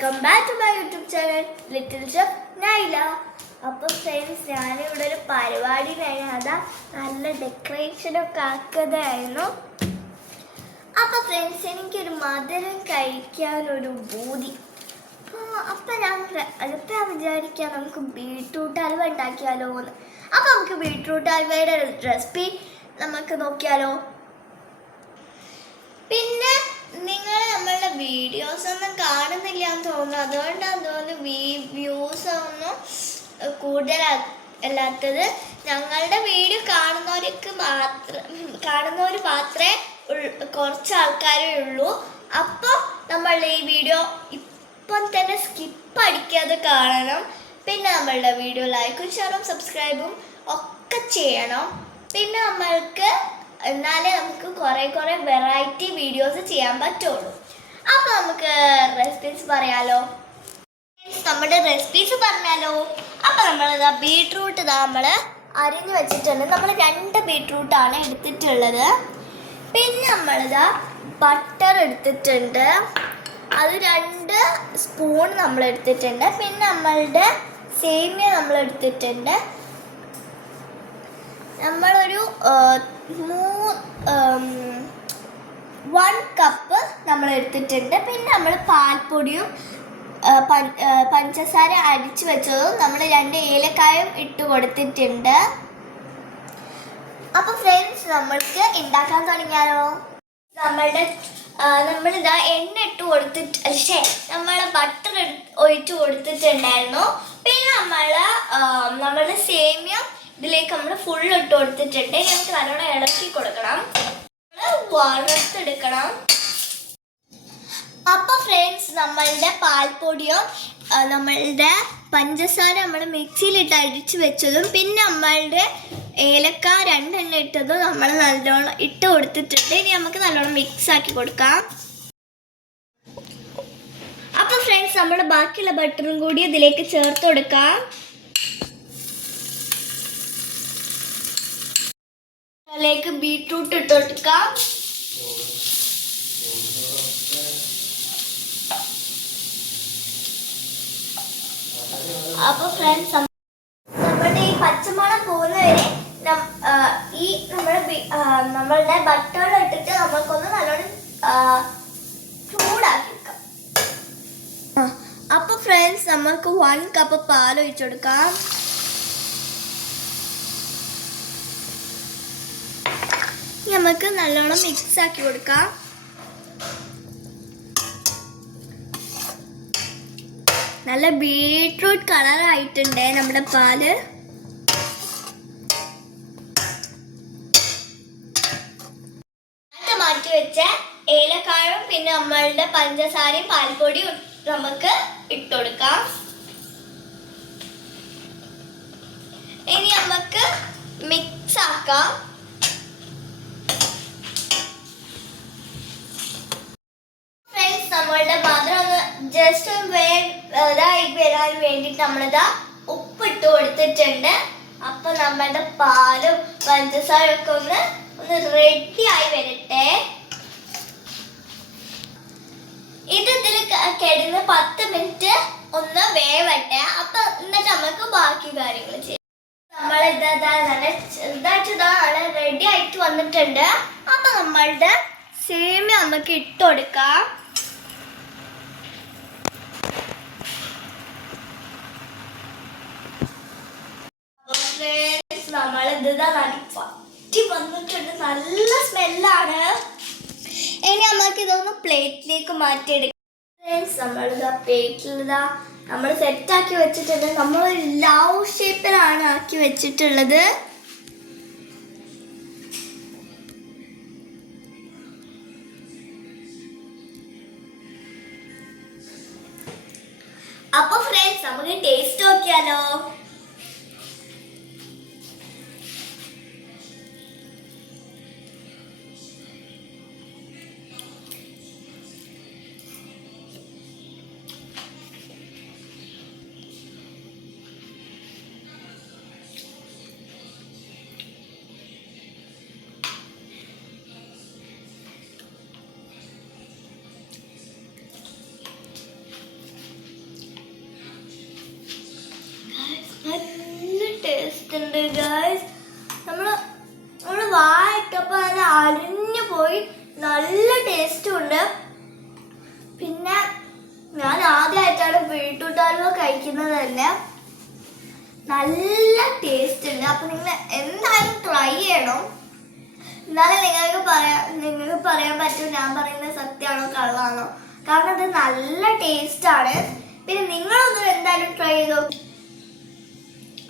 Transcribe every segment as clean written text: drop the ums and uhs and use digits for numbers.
Welcome back to my YouTube channel little chef Naila. അപ്പോൾ friends, ഞാനിവിടെ ഒരു പരിപാടിയിലായിരുന്നു. അതാ നല്ല ഡെക്കറേഷനൊക്കെ ആക്കുന്നതായിരുന്നു. അപ്പോൾ ഫ്രണ്ട്സ്, എനിക്കൊരു മധുരം കഴിക്കാനൊരു ബൂതി. അപ്പം ഞാൻ വിചാരിക്കാം നമുക്ക് ബീട്രൂട്ട് ഹൽവ ഉണ്ടാക്കിയാലോ എന്ന്. അപ്പോൾ നമുക്ക് ബീട്രൂട്ട് ഹൽവയുടെ റെസിപ്പി നമുക്ക് നോക്കിയാലോ. പിന്നെ നിങ്ങൾ നമ്മളുടെ വീഡിയോസ് ഒന്നും കാണുന്നില്ല എന്ന് തോന്നുന്നു, അതുകൊണ്ടാണ് തോന്നുന്നു വ്യൂസ് ഒന്നും കൂടുതലല്ലാത്തത്. ഞങ്ങളുടെ വീഡിയോ കാണുന്നവർ മാത്രമേ കുറച്ച് ആൾക്കാരേ ഉള്ളൂ. അപ്പോൾ നമ്മളുടെ ഈ വീഡിയോ ഇപ്പം തന്നെ സ്കിപ്പ് അടിക്കാതെ കാണണം. പിന്നെ നമ്മളുടെ വീഡിയോ ലൈക്കും ഷെയറും സബ്സ്ക്രൈബും ഒക്കെ ചെയ്യണം. പിന്നെ നമ്മൾക്ക് എന്നാലേ നമുക്ക് കുറേ വെറൈറ്റി വീഡിയോസ് ചെയ്യാൻ പറ്റുള്ളൂ. അപ്പോൾ നമുക്ക് റെസിപ്പീസ് പറയാലോ. നമ്മുടെ റെസിപ്പീസ് പറഞ്ഞാലോ. അപ്പോൾ നമ്മളിതാ ബീട്രൂട്ട് നമ്മൾ അരിഞ്ഞ് വെച്ചിട്ടുണ്ട്. നമ്മൾ 2 ബീട്രൂട്ടാണ് എടുത്തിട്ടുള്ളത്. പിന്നെ നമ്മളിതാ ബട്ടർ എടുത്തിട്ടുണ്ട്, അത് 2 സ്പൂൺ നമ്മൾ എടുത്തിട്ടുണ്ട്. പിന്നെ നമ്മളുടെ സേമിയ നമ്മൾ എടുത്തിട്ടുണ്ട്. നമ്മളൊരു 1 കപ്പ് നമ്മൾ എടുത്തിട്ടുണ്ട്. പിന്നെ നമ്മൾ പാൽപ്പൊടിയും പഞ്ചസാര അരിച്ചു വെച്ചതും നമ്മൾ 2 ഏലക്കായും ഇട്ട് കൊടുത്തിട്ടുണ്ട്. അപ്പോൾ ഫ്രണ്ട്സ്, നമ്മൾക്ക് ഉണ്ടാക്കാൻ തുടങ്ങിയാലോ. നമ്മളിതാ എണ്ണ ഇട്ട് കൊടുത്തിട്ട് നമ്മൾ ബട്ടർ ഒഴിച്ച് കൊടുത്തിട്ടുണ്ടായിരുന്നു. പിന്നെ നമ്മളുടെ സേമിയ ഇതിലേക്ക് നമ്മൾ ഫുൾ ഇട്ട് കൊടുത്തിട്ടുണ്ട്. നമുക്ക് നല്ലോണം ഇളക്കി കൊടുക്കണം, വറുത്തെടുക്കണം. അപ്പോൾ ഫ്രണ്ട്സ്, നമ്മളുടെ പാൽപ്പൊടിയും നമ്മളുടെ പഞ്ചസാര നമ്മൾ മിക്സിയിലിട്ട് അടിച്ച് വെച്ചതും പിന്നെ നമ്മളുടെ ഏലക്ക 2 എണ്ണ ഇട്ടതും നമ്മൾ നല്ലോണം ഇട്ട് കൊടുത്തിട്ടുണ്ട്. ഇനി നമുക്ക് നല്ലോണം മിക്സ് ആക്കി കൊടുക്കാം. അപ്പോൾ ഫ്രണ്ട്സ്, നമ്മൾ ബാക്കിയുള്ള ബട്ടറും കൂടി ഇതിലേക്ക് ചേർത്ത് കൊടുക്കാം. അതിലേക്ക് ബീട്രൂട്ട് ഇട്ട് കൊടുക്കാം. അപ്പോൾ ഫ്രണ്ട്സ്, നമ്മുടെ ഈ പച്ചമണം പോകുന്നവരെ നമ്മളുടെ ബട്ടറിൽ ഇട്ടിട്ട് നമുക്കൊന്ന് നല്ലോണം ചൂടാക്കി വെക്കാം. അപ്പോൾ ഫ്രണ്ട്സ്, നമുക്ക് 1 കപ്പ് പാൽ ഒഴിച്ചു കൊടുക്കാം. നമുക്ക് നല്ലോണം മിക്സ് ആക്കി കൊടുക്കാം. നല്ല ബീട്രൂട്ട് കളർ ആയിട്ടുണ്ട് നമ്മുടെ പാല്. മാറ്റി വെച്ച ഏലക്കായും പിന്നെ നമ്മളുടെ പഞ്ചസാരയും പാൽപ്പൊടിയും നമുക്ക് ഇട്ടുകൊടുക്കാം. ഇനി നമുക്ക് മിക്സ് ആക്കാം. നമ്മളുടെ മധുരം ഒന്ന് ജസ്റ്റ് ഇതായി വരാൻ വേണ്ടിയിട്ട് നമ്മളിതാ ഉപ്പിട്ട് കൊടുത്തിട്ടുണ്ട്. അപ്പൊ നമ്മളുടെ പാലും പഞ്ചസാരയൊക്കെ ഒന്ന് റെഡി ആയി വരട്ടെ. ഇതിൽ കിടന്ന് 10 മിനിറ്റ് ഒന്ന് വേവട്ടെ. അപ്പൊ എന്നിട്ട് നമുക്ക് ബാക്കി കാര്യങ്ങൾ ചെയ്യാം. നമ്മളിതാ നല്ല ചെറുതായിട്ട് നല്ല റെഡി ആയിട്ട് വന്നിട്ടുണ്ട്. അപ്പൊ നമ്മളുടെ സേമിയ നമുക്ക് ഇട്ട് കൊടുക്കാം. നമ്മളിതാ പറ്റി വന്നിട്ടുണ്ട്, നല്ല സ്മെല്ലാണ്. ഇനി നമുക്ക് ഇതൊന്ന് പ്ലേറ്റിലേക്ക് മാറ്റിയെടുക്കാം. നമ്മളിതാ പ്ലേറ്റിലിതാ നമ്മൾ സെറ്റാക്കി വെച്ചിട്ടുണ്ട്. നമ്മൾ ലവ് ഷേപ്പിലാണ് ആക്കി വെച്ചിട്ടുള്ളത്. അപ്പൊ ഫ്രണ്ട്സ്, നമുക്ക് ടേസ്റ്റ് നോക്കിയാലോ. വന്നിട്ടുണ്ട് ഗൈസ്. നമ്മൾ വായിട്ടപ്പോൾ അത് അരിഞ്ഞു പോയി, നല്ല ടേസ്റ്റും ഉണ്ട്. പിന്നെ ഞാൻ ആദ്യമായിട്ടാണ് ബീട്രൂട്ട് ഹൽവ കഴിക്കുന്നത് തന്നെ. നല്ല ടേസ്റ്റ് ഉണ്ട്. അപ്പം നിങ്ങൾ എന്തായാലും ട്രൈ ചെയ്യണം. എന്നാലും നിങ്ങൾക്ക് പറയാൻ പറ്റും ഞാൻ പറയുന്നത് സത്യമാണോ കള്ളാണോ. കാരണം അത് നല്ല ടേസ്റ്റാണ്. പിന്നെ നിങ്ങളൊന്നും എന്തായാലും ട്രൈ ചെയ്തോ.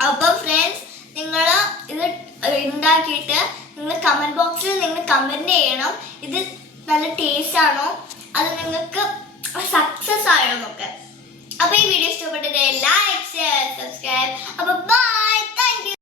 അപ്പം ഫ്രണ്ട്സ്, നിങ്ങൾ ഇത് ഉണ്ടാക്കിയിട്ട് നിങ്ങൾ കമൻറ്റ് ബോക്സിൽ നിങ്ങൾ കമൻറ്റ് ചെയ്യണം ഇത് നല്ല ടേസ്റ്റ് ആണോ, അത് നിങ്ങൾക്ക് സക്സസ് ആയോ എന്നൊക്കെ. അപ്പോൾ ഈ വീഡിയോ ഇഷ്ടപ്പെട്ടിട്ട് ലൈക്ക്, ഷെയർ, സബ്സ്ക്രൈബ്. അപ്പോൾ ബൈ.